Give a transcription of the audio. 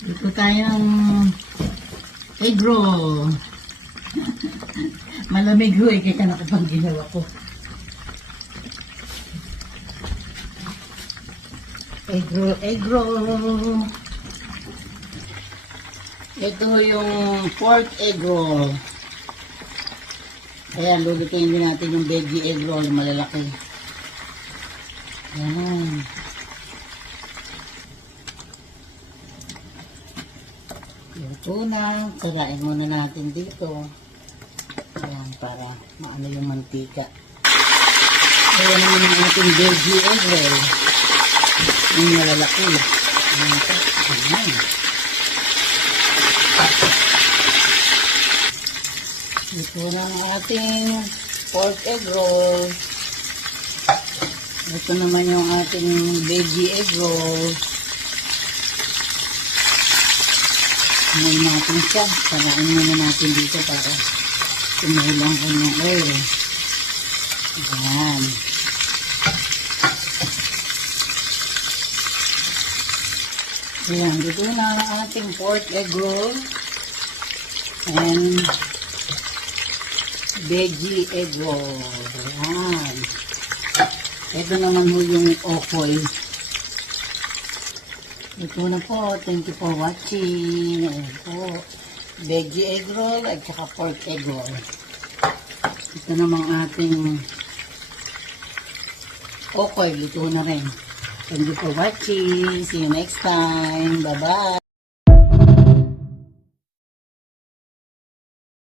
Dito tayo ng egg roll. Malamig ho eh, kaya nakapang ginawa ko. Egg roll, egg roll. Ito yung pork egg roll. Ayan, lulutuin din natin yung veggie egg roll, malalaki. Ayan. Luto na. Sarain muna natin dito. Ayan, para maano yung mantika. Ayan naman yung ating veggie egg roll. Yung malalaki. Ayan po. Ayan. Ito na ang ating pork egg roll. Ito naman yung ating veggie egg roll. May natin siya. Sarain muna natin dito para tumulang ko ng oil. Ayan. Ayan, dito na ang ating pork egg roll. And veggie egg roll. Ayan. Ito naman ho yung okoy. Ito na po. Thank you for watching. Ayan po. Veggie egg roll at saka pork egg roll. Ito namang ating okoy. Luto na rin. Thank you for watching. See you next time. Bye-bye.